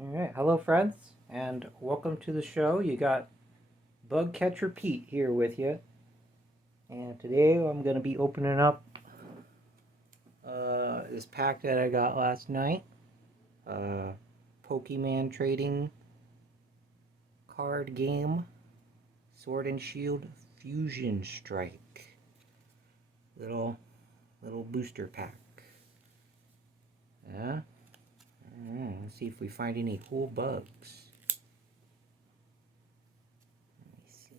All right, hello friends, and welcome to the show. You got Bug Catcher Pete here with you, and today I'm gonna be opening up this pack that I got last night. Uh, Pokemon trading card game, Sword and Shield Fusion Strike, little little booster pack. Yeah. Let's see if we find any cool bugs. Let me see.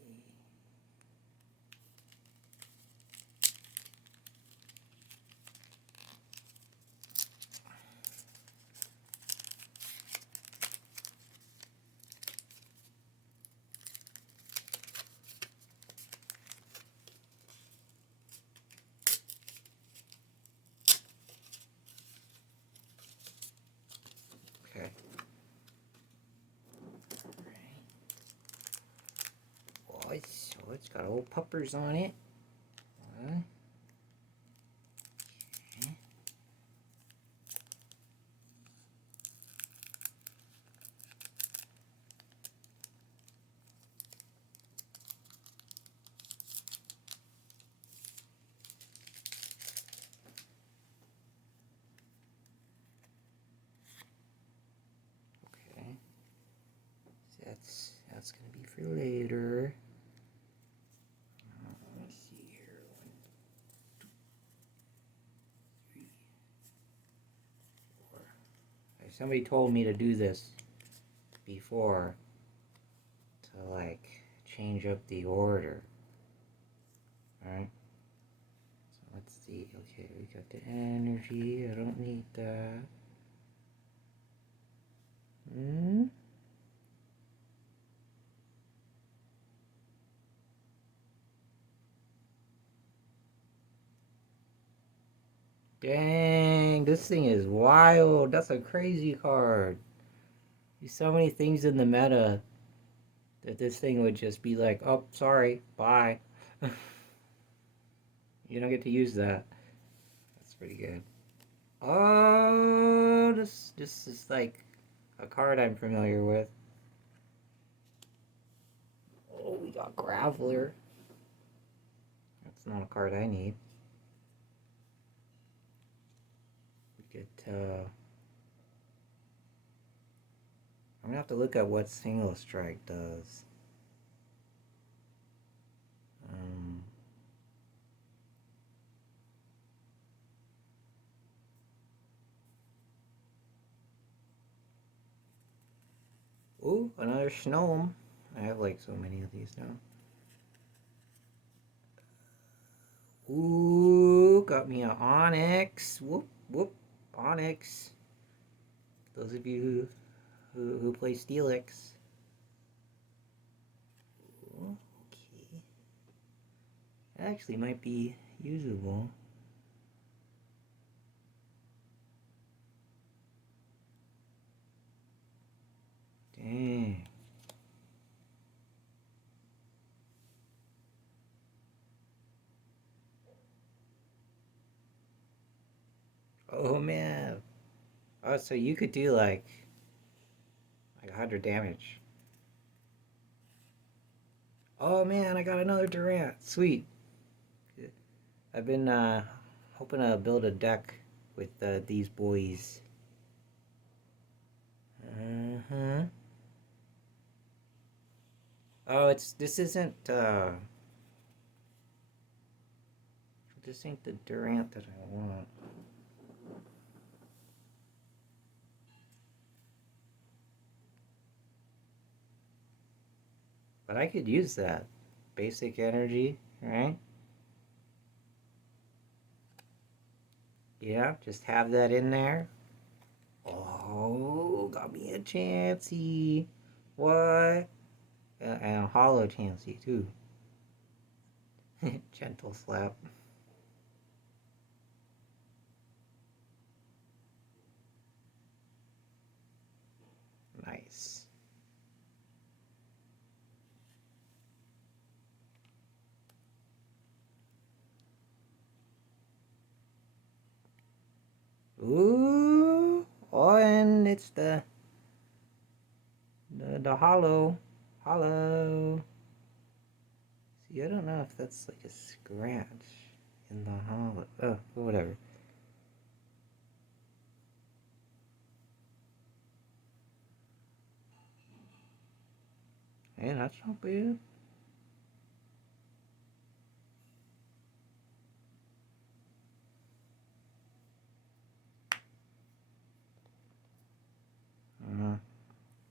Okay. Oh, it's got old puppers on it. Okay. Okay. So that's gonna be for later. Let me see here. 1, 2, 3, 4. Somebody told me to do this before to like change up the order. Alright. So let's see. Okay, we got the energy. I don't need that. Hmm. Dang, this thing is wild. That's a crazy card. There's so many things in the meta that this thing would just be like, oh, sorry, bye. You don't get to use that. That's pretty good. Oh, this is like a card I'm familiar with. Oh, we got Graveler. That's not a card I need. We get, I'm gonna have to look at what Single Strike does. Um, Ooh, another Snom. I have like so many of these now. Ooh, got me an Onyx. Whoop, whoop, Onyx. Those of you who play Steelix. Ooh, okay. It actually might be usable. Dang. Oh man. Oh, so you could do like 100 damage. Oh man, I got another Durant. Sweet. I've been hoping to build a deck with these boys. Uh-huh. Oh, this isn't this ain't the Durant that I want. But I could use that. Basic energy, right? Yeah, just have that in there. Oh, got me a Chansey. What? And a hollow Chansey, too. Gentle slap. Nice. Ooh. Oh, and it's the The hollow. Hollow. See, I don't know if that's like a scratch in the hollow. Oh, whatever. Hey, that's not bad.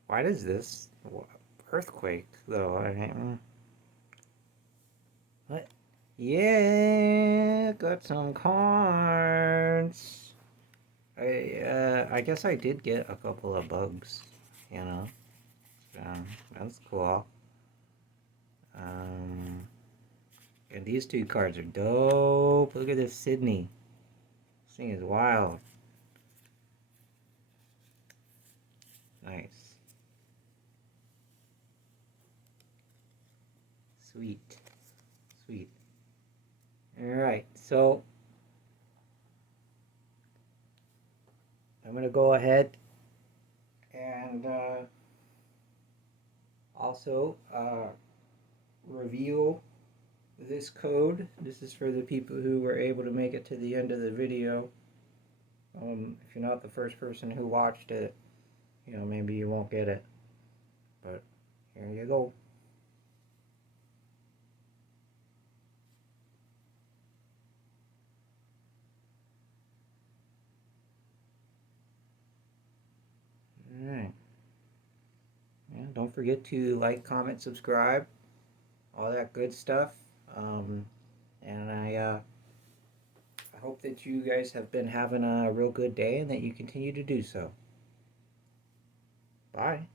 Why does this earthquake though? What? Yeah, got some cards. I guess I did get a couple of bugs, you know. So, that's cool. And these two cards are dope. Look at this Sydney. This thing is wild. Nice. Sweet. Sweet. Alright, so I'm going to go ahead and also reveal this code. This is for the people who were able to make it to the end of the video. If you're not the first person who watched it, you know, maybe you won't get it. But here you go. Alright. Yeah, don't forget to like, comment, subscribe, all that good stuff. And I hope that you guys have been having a real good day and that you continue to do so. Bye.